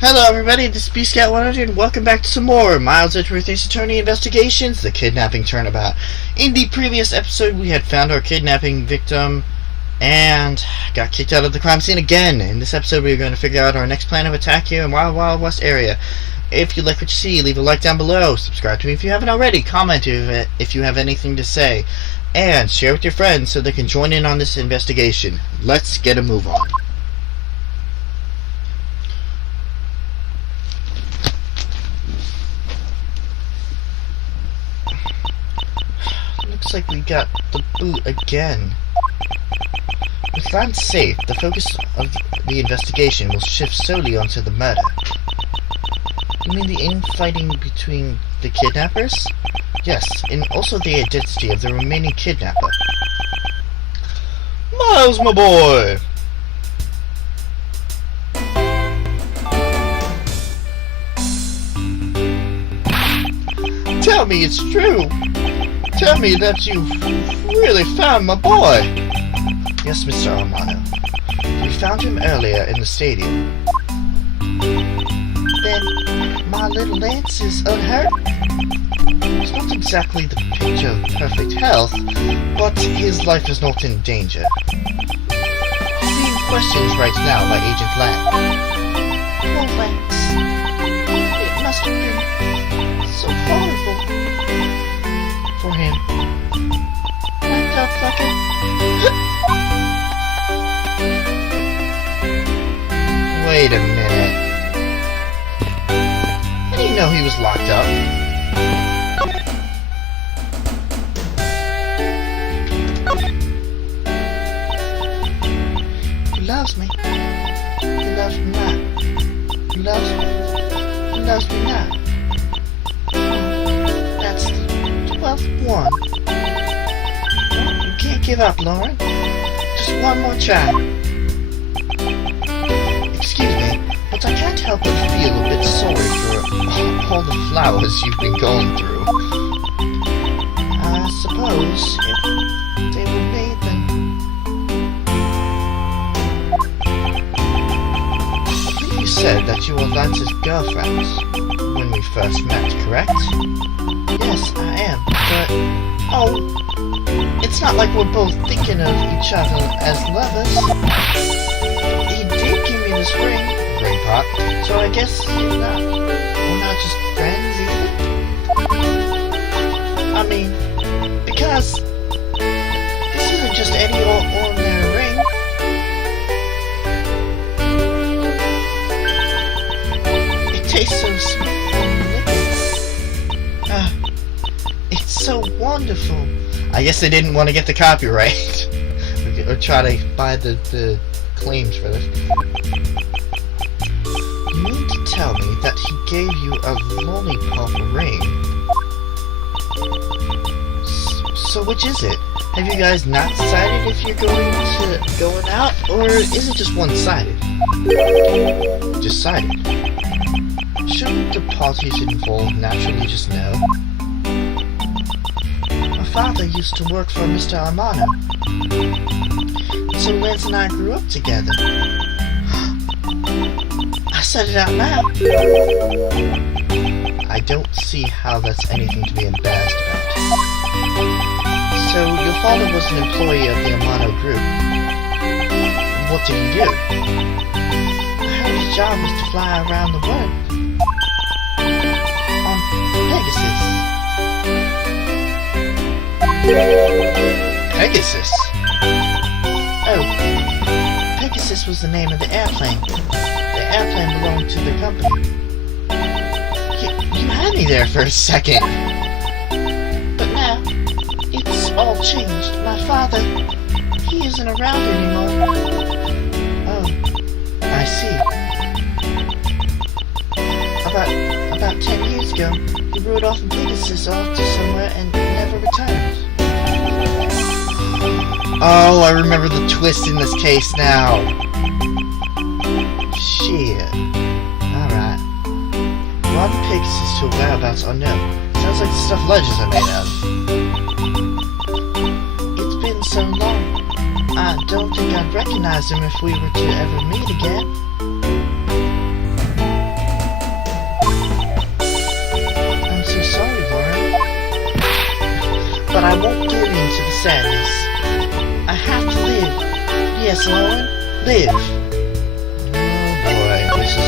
Hello everybody, this is B-Scout 100 and welcome back to some more Miles Edgeworth Ace Attorney Investigations, the Kidnapping Turnabout. In the previous episode, we had found our kidnapping victim and got kicked out of the crime scene again. In this episode, we are going to figure out our next plan of attack here in Wild Wild West area. If you like what you see, leave a like down below, subscribe to me if you haven't already, comment if you have anything to say, and share with your friends so they can join in on this investigation. Let's get a move on. Looks like we got the boot again. With land safe, the focus of the investigation will shift solely onto the murder. You mean the infighting between the kidnappers? Yes, and also the identity of the remaining kidnapper. Miles, my boy! Tell me it's true! Tell me that you've really found my boy! Yes, Mr. Armano. We found him earlier in the stadium. Then, my little Lance is unhurt? It's not exactly the picture of perfect health, but his life is not in danger. He's being questioned right now by Agent Lamb. Poor Lance. It must have been so horrible for him. Wrapped up like a... Wait a minute. I didn't know he was locked up. He loves me. He loves me not. He loves me. He loves me not. That's the 12th one. You can't give up, Lauren. Just one more try. Excuse me, but I can't help but feel a bit sorry for all the flowers you've been going through. I suppose if they were made, then... I think you said that you were Lance's girlfriend when we first met, correct? Yes, I am, but... Oh, it's not like we're both thinking of each other as lovers. He did give me this ring pot, so I guess we're not just friends either. I mean, because this isn't just any ordinary ring. It tastes so sweet and liquid. It's so wonderful. I guess they didn't want to get the copyright or try to buy the claims for this. You mean to tell me that he gave you a lollipop ring? So which is it? Have you guys not decided if you're going out, or is it just one-sided? Decided. Shouldn't the parties involved naturally just know? My father used to work for Mr. Armano, so Lance and I grew up together. I said it out loud. I don't see how that's anything to be embarrassed about. So, your father was an employee of the Armano group. What did he do? I heard his job was to fly around the world. On Pegasus. Pegasus? Oh, Pegasus was the name of the airplane. The airplane belonged to the company. You had me there for a second. But now, it's all changed. My father, he isn't around anymore. Oh, I see. About 10 years ago, he rode off in Pegasus off to somewhere and never returned. Oh, I remember the twist in this case now. Shit. Alright. One Pegasus to whereabouts unknown. Sounds like the stuff legends are made of. It's been so long. I don't think I'd recognize him if we were to ever meet again. Yes, Lauren. Liv. Oh boy, this is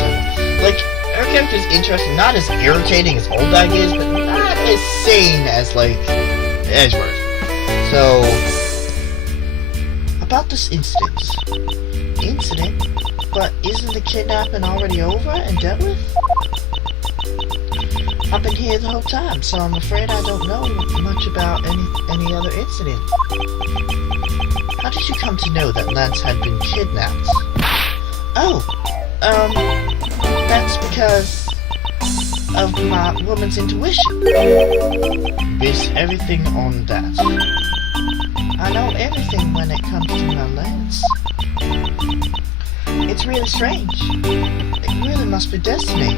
like, her character's interesting, not as irritating as old ideas, but not as sane as, like, Edgeworth. So, about this incident? But isn't the kidnapping already over and dealt with? I've been here the whole time, so I'm afraid I don't know much about any other incident. How did you come to know that Lance had been kidnapped? Oh, that's because of my woman's intuition. Base everything on that. I know everything when it comes to my Lance. It's really strange. It really must be destiny.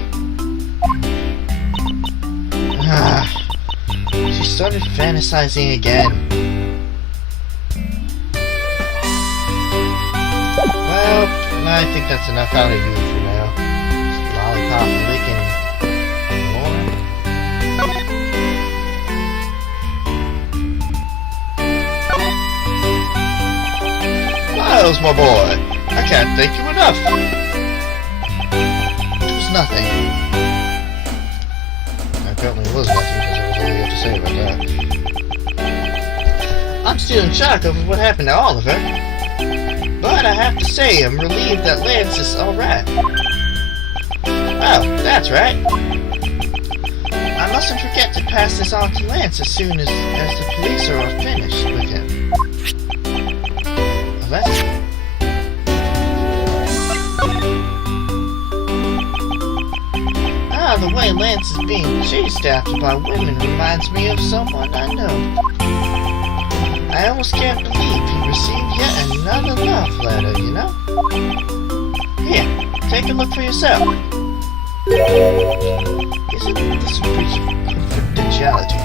She started fantasizing again. Well, I think that's enough out of you for now. Just lollipop licking more. Miles, my boy, I can't thank you enough. It was nothing. Apparently it was nothing because there was all you had to say about that. I'm still in shock over what happened to Oliver. But I have to say, I'm relieved that Lance is alright. Oh, that's right. I mustn't forget to pass this on to Lance as soon as the police are finished with him. Well, that's... the way Lance is being chased after by women reminds me of someone I know. I almost can't believe he received yet another love letter, you know? Here, take a look for yourself. Isn't this a breach of confidentiality?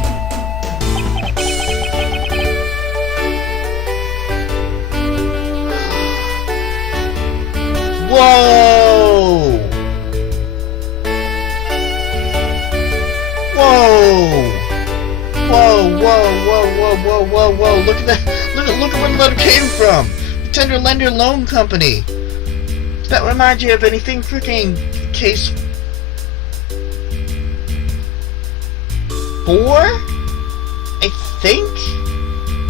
Whoa! Whoa, look at that, look at where the letter came from! The Tender Lender Loan Company! Does that remind you of anything? Freaking case 4? I think?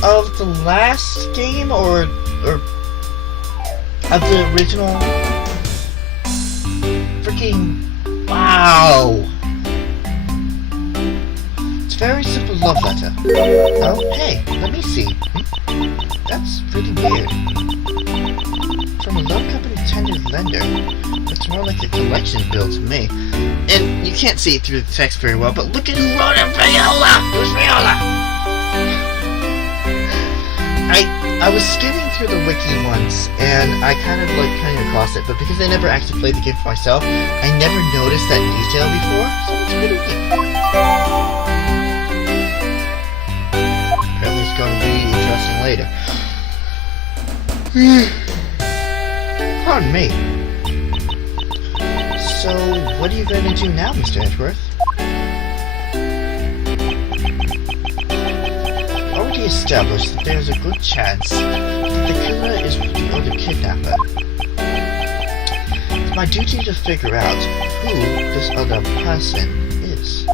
Of the last game, or of the original? Freaking, wow! Very simple love letter. Oh, hey, let me see. That's pretty weird. From a loan company tender lender. It's more like a collection bill to me. And you can't see it through the text very well, but look at who wrote it, Viola! It was Viola! I was skimming through the wiki once, and I kind of like came across it, but because I never actually played the game for myself, I never noticed that detail before, so it's pretty neat. Going to be interesting later. Pardon me. So, what are you going to do now, Mr. Edgeworth? Already established that there's a good chance that the killer is the other kidnapper. It's my duty to figure out who this other person is.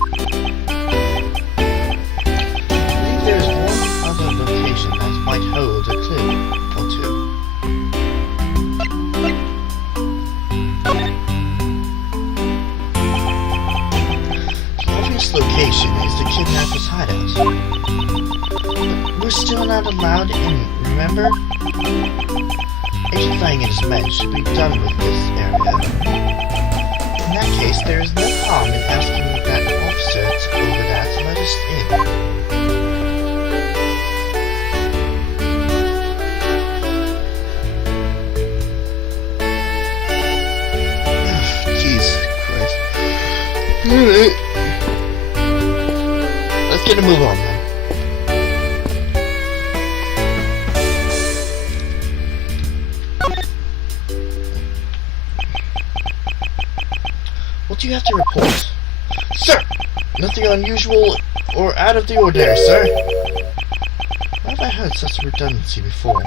There's one other location that might hold a clue or two. The obvious location is the kidnapper's hideout. But we're still not allowed in, remember? Agent Lang and his men should be done with this area. In that case, there is no harm in asking that officer over there to let us in. Alright. Let's get a move on then. What do you have to report? Sir! Nothing unusual or out of the ordinary, sir. Where have I heard such redundancy before?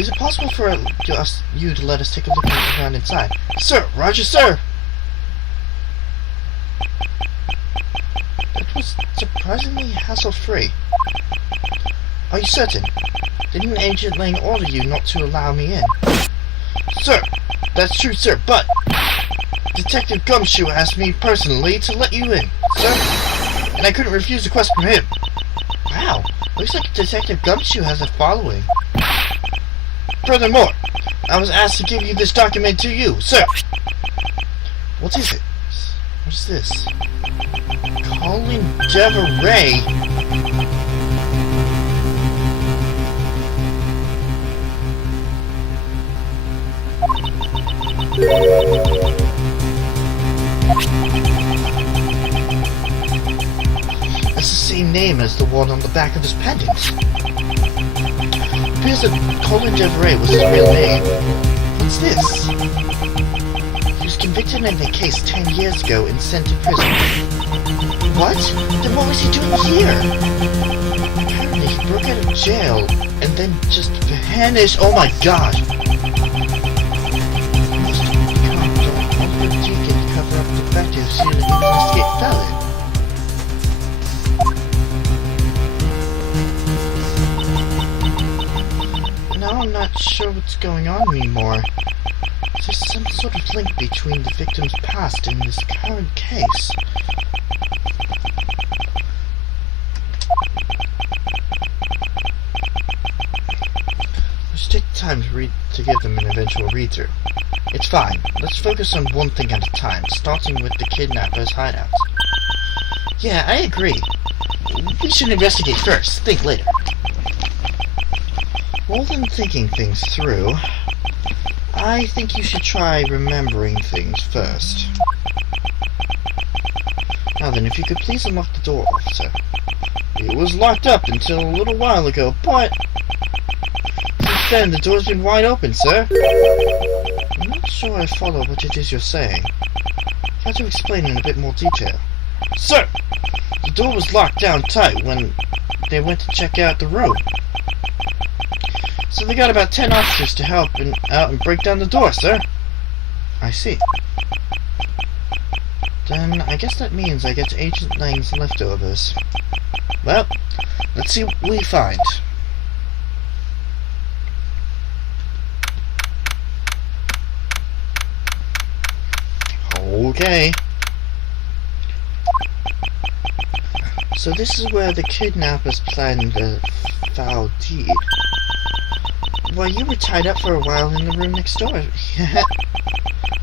Is it possible for you to let us take a look around inside? Sir! Roger, sir! That was surprisingly hassle-free. Are you certain? Didn't Agent Lang order you not to allow me in? Sir! That's true, sir, but Detective Gumshoe asked me personally to let you in, sir. And I couldn't refuse a request from him. Wow, looks like Detective Gumshoe has a following. Furthermore, I was asked to give you this document to you, sir. What is it? What's this? Colin Deveray? That's the same name as the one on the back of his pendant. It appears that Colin Deveray was his real name. What's this? He was convicted in a case 10 years ago and sent to prison. What? Then what was he doing here? Apparently he broke out of jail and then just vanished. Oh my gosh! He must have become a deacon to cover up defectives here to investigate felon. Now I'm not sure what's going on anymore. There's some sort of link between the victim's past and this current case. Let's take the time to give them an eventual read-through. It's fine. Let's focus on one thing at a time, starting with the kidnapper's hideout. Yeah, I agree. We should investigate first, think later. More than thinking things through, I think you should try remembering things first. Now then, if you could please unlock the door, officer. It was locked up until a little while ago, but since then the door's been wide open, sir. I'm not sure I follow what it is you're saying. You have to explain in a bit more detail. Sir! The door was locked down tight when they went to check out the room. So they got about 10 officers to help out and break down the door, sir. I see. Then I guess that means I get Agent Lang's leftovers. Well, let's see what we find. Okay. So this is where the kidnappers planned the foul deed. Why, you were tied up for a while in the room next door.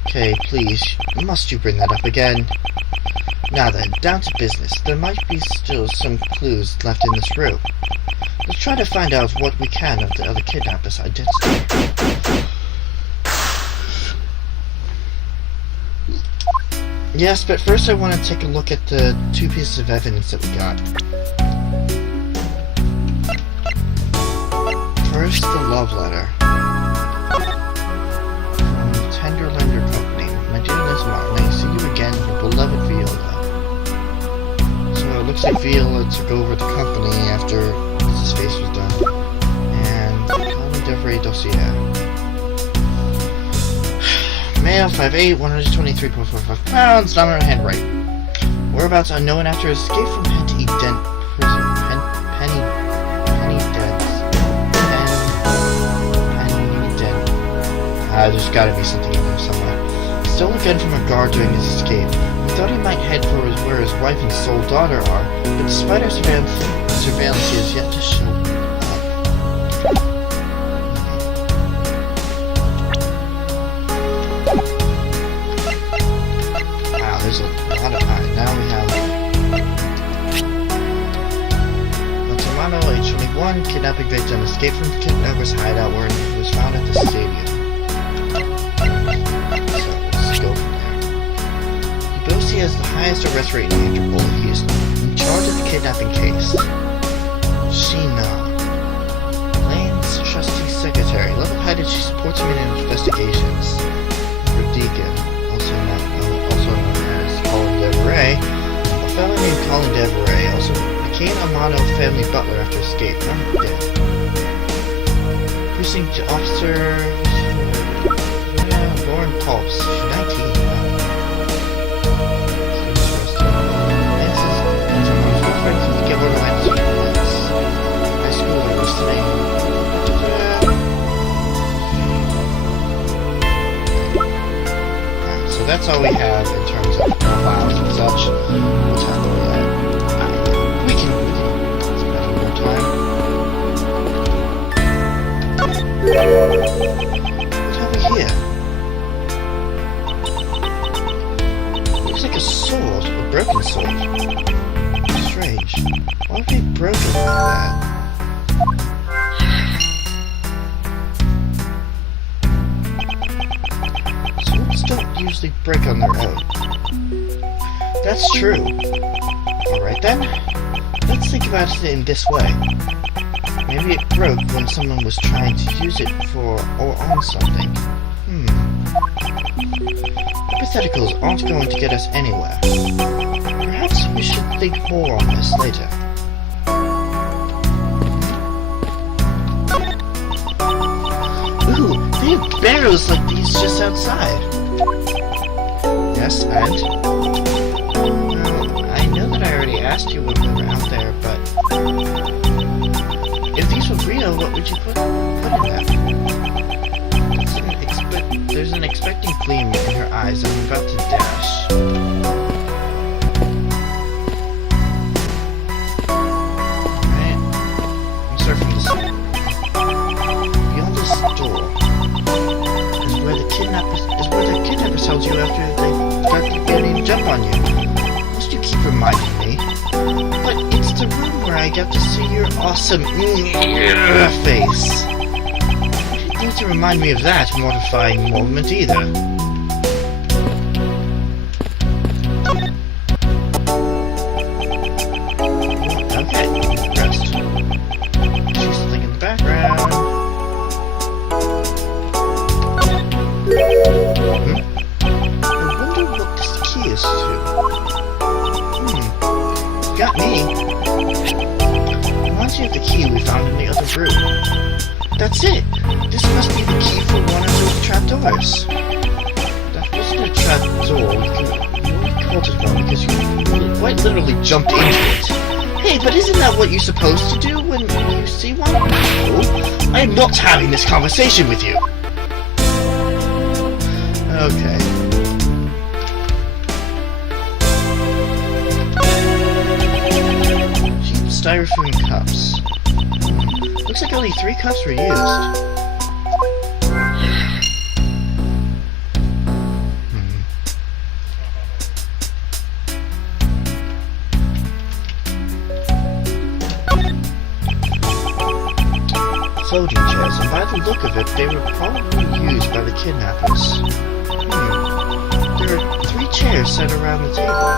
Okay, please, must you bring that up again? Now then, down to business. There might be still some clues left in this room. Let's try to find out what we can of the other kidnappers' identity. Yes, but first I want to take a look at the 2 pieces of evidence that we got. First, the love letter. From Tender Lender Company. My dear Lismont, may I see you again, your beloved Viola. So it looks like Viola took over the company after his face was done. And Colin Deveray dossier. Male, 5'8", 123.45 pounds, dominant handwriting. Whereabouts unknown after his escape from Penny Dent prison. Penny Dent. There's gotta be something in there somewhere. Stole a gun from a guard during his escape. We thought he might head for where his wife and sole daughter are, but despite our surveillance, he has yet to show up. Wow, there's a lot of... Alright, now we have... Latamano, age 21, kidnapping victim, escaped from the kidnapper's hideout where he was found at the stadium. He has the highest arrest rate in Interpol. He is in charge of the kidnapping case. Sheena, Lane's trustee secretary. Level-headed, she supports him in investigations. Her deacon, also known as Colin Deveray, a fellow named Colin Deveray, also became Amano family butler after escape. I'm dead. missing to Officer Lauren Pulse. She's 19. Wow. This is interesting. My friends with Gilbert went to high school and listening. Alright, so that's all we have in terms of profiles and such. What time are we at? We can spend more time. What's over here? Looks like a sword, a broken sword. Strange. Why would they broken like that? Swords don't usually break on their own. That's true. Alright then. Let's think about it in this way. Maybe it broke when someone was trying to use it for or on something. Hypotheticals aren't going to get us anywhere. Perhaps we should think more on this later. Ooh, they have barrels like these just outside. Yes, and? Well, I know that I already asked you when we were out there, but if these were real, what would you put in them? There's an expecting gleam in her eyes. I'm about to dash. Right. I'll start from this side. Beyond this door is where the kidnappers held you after they started getting a jump on you. Must you keep reminding me? But it's the room where I got to see your awesome face. You don't need to remind me of that mortifying moment either. Okay, rest. See something in the background. I wonder what this key is to. Got me. Reminds me of the key we found in the other room. That's it. This must be the key for one of those trapdoors. That wasn't a trapdoor. You only called it one because you quite literally jumped into it. Hey, but isn't that what you're supposed to do when you see one? No, I am not having this conversation with you. Okay. Styrofoam cups. Looks like only 3 cups were used. Folding chairs, and by the look of it, they were probably used by the kidnappers. There are 3 chairs set around the table.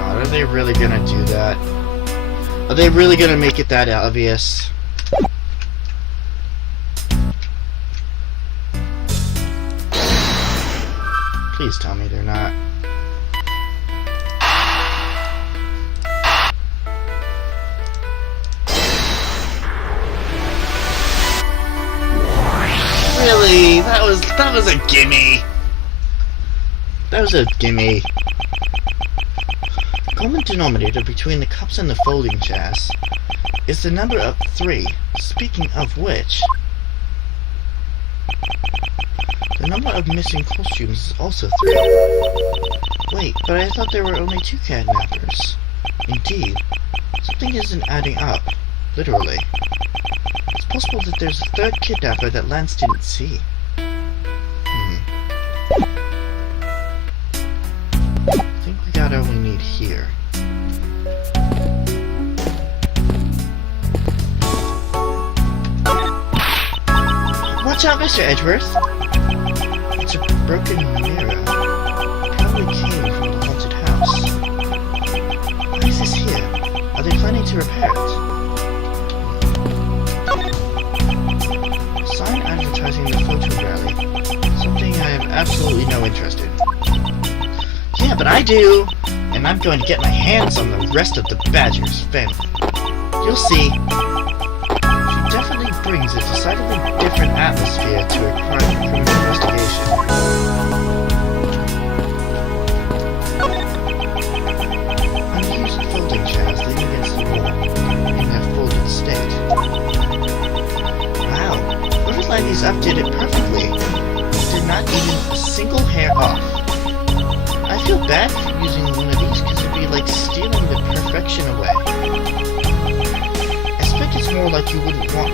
Are they really gonna do that? Are they really gonna make it that obvious? Please tell me they're not. Really? That was a gimme. That was a gimme. The common denominator between the cups and the folding chairs is the number of 3. Speaking of which, the number of missing costumes is also 3. Wait, but I thought there were only 2 kidnappers. Indeed, something isn't adding up, literally. It's possible that there's a 3rd kidnapper that Lance didn't see. I think we got all we need here. Watch out, Mr. Edgeworth! It's a broken mirror. Probably came from the haunted house. Why is this here? Are they planning to repair it? Sign advertising the photo rally. Something I have absolutely no interest in. Yeah, but I do! And I'm going to get my hands on the rest of the Badger's family. You'll see. She definitely brings a decidedly different atmosphere to a criminal investigation. Unused folding chairs leaning against the wall in their folded state. Wow, whoever lined these up did it perfectly. Did not even a single hair off. I feel bad for using one of these because it'd be like stealing the perfection away. I expect it's more like you wouldn't want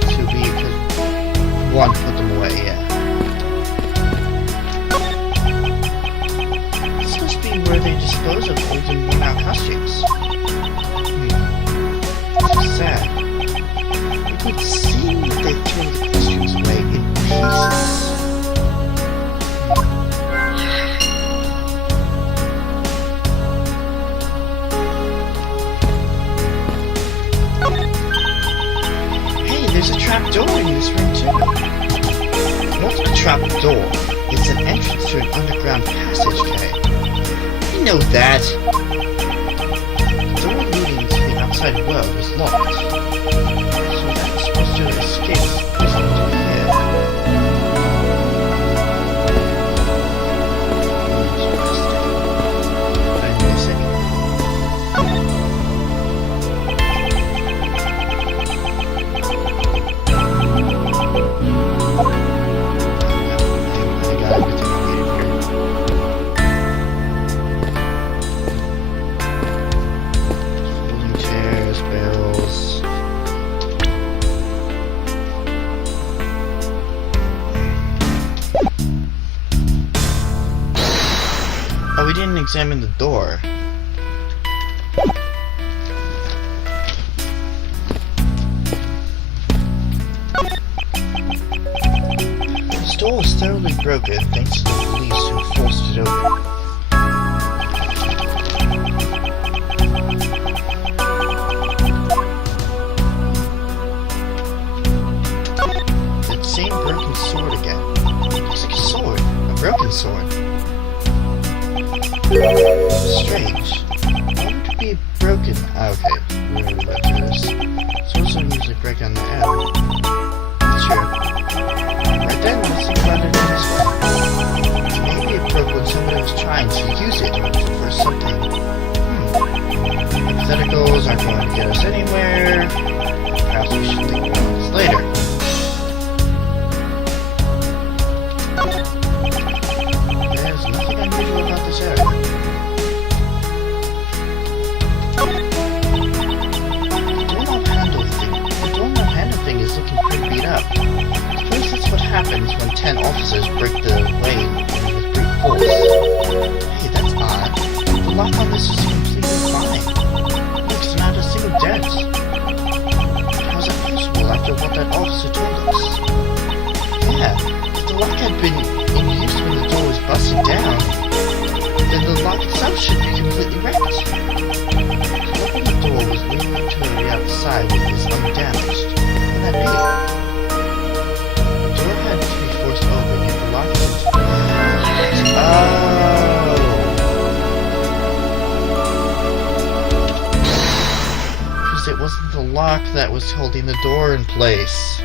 to be because one put them away, yeah. This must be where they dispose of old and worn out costumes. So sad. It would seem that they threw the costumes away in pieces. There's a trap door in this room too. Not a trap door, it's an entrance to an underground passageway. You know that. The door leading to the outside world is locked. So that's supposed to escape prison to here. I'm missing. Oh, we didn't examine the door. This door was thoroughly broken thanks to the police who forced it open. That same broken sword again. Looks like a sword. A broken sword. Strange. Why would it be broken? Ah, okay. We already went through this. Swords don't usually break on the end. Sure. Right then, let's think about it this way. Maybe it broke when somebody was trying to use it for something. Hypotheticals aren't going to get us anywhere. Perhaps we should think about this later. There's nothing unusual about this area. The doorknob handle thing is looking pretty beat up. Suppose that's what happens when 10 officers break the lane with brute force. Hey, that's odd. The lock on this is completely fine. Look, it's not a single dent. How's that possible after what that officer told us? Yeah, if the lock had been in use when the door was busted down, then the lock itself should be completely wrecked. So what when the door was leaning to the outside and is undamaged? What would that be? The door had to be forced open and the lock was... Oh! Because it wasn't the lock that was holding the door in place.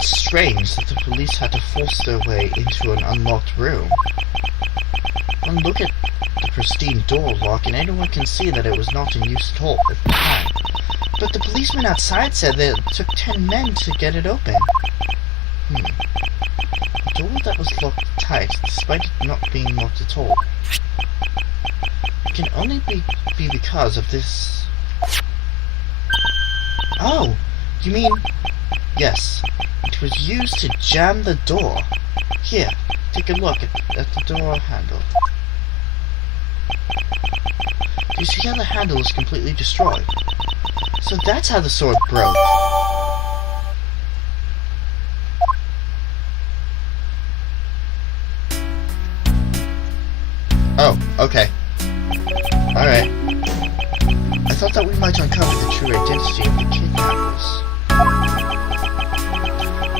Strange that the police had to force their way into an unlocked room. One look at the pristine door lock and anyone can see that it was not in use at all at the time. But the policeman outside said that it took 10 men to get it open. A door that was locked tight despite it not being locked at all. It can only be because of this... Oh! You mean... Yes. It was used to jam the door. Here, take a look at the door handle. Do you see how the handle is completely destroyed? So that's how the sword broke. Oh, okay. Alright. I thought thought that we might uncover the true identity of the kidnappers.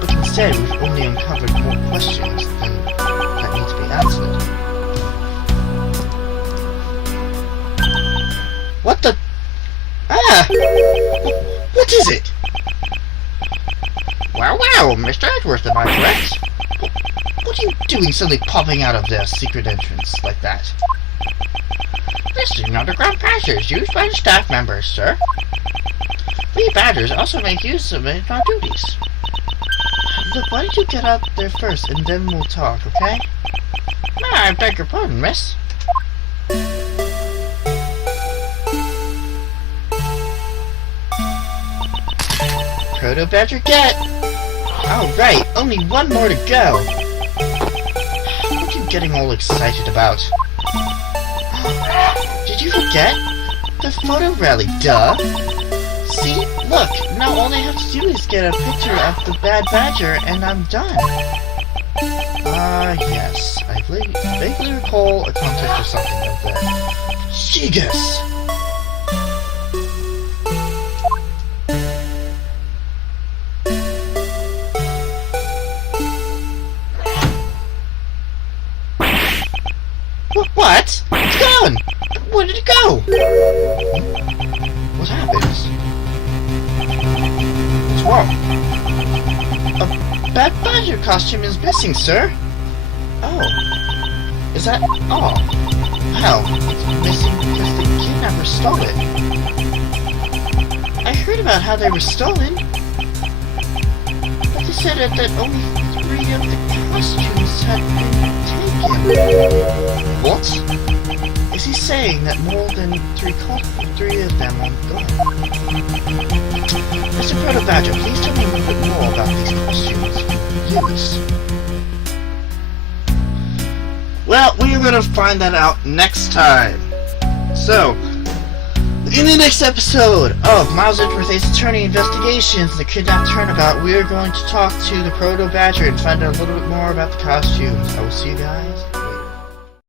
But instead, we've only uncovered more questions that need to be answered. What the... Ah! What is it? Wow, Mr. Edgeworth, am I correct? What are you doing suddenly popping out of the secret entrance like that? This is an underground passage used by the staff members, sir. We badgers also make use of it in our duties. Look, why don't you get up there first and then we'll talk, okay? I beg your pardon, miss. Proto-badger get! Alright, only one more to go! What are you getting all excited about? Did you forget? The photo rally, duh! See? Look, now all I have to do is get a picture of the bad badger and I'm done. Yes. I vaguely recall a context or something like that. Gigas! What? It's gone! Where did it go? What happens? What's wrong? A bad badger costume is missing, sir. Oh. Is that all? Well, it's missing because the kidnapper stole it. I heard about how they were stolen. But they said that only 3 of the costumes had been taken. What? Is he saying that more than 3 of them are gone? Mr. Proto-Badger, please tell me a little bit more about these costumes. Yes. Well, we're gonna find that out next time. So, in the next episode of Miles Edgeworth Ace Attorney Investigations, the Kidnap Turnabout, we are going to talk to the Proto-Badger and find out a little bit more about the costumes. I will see you guys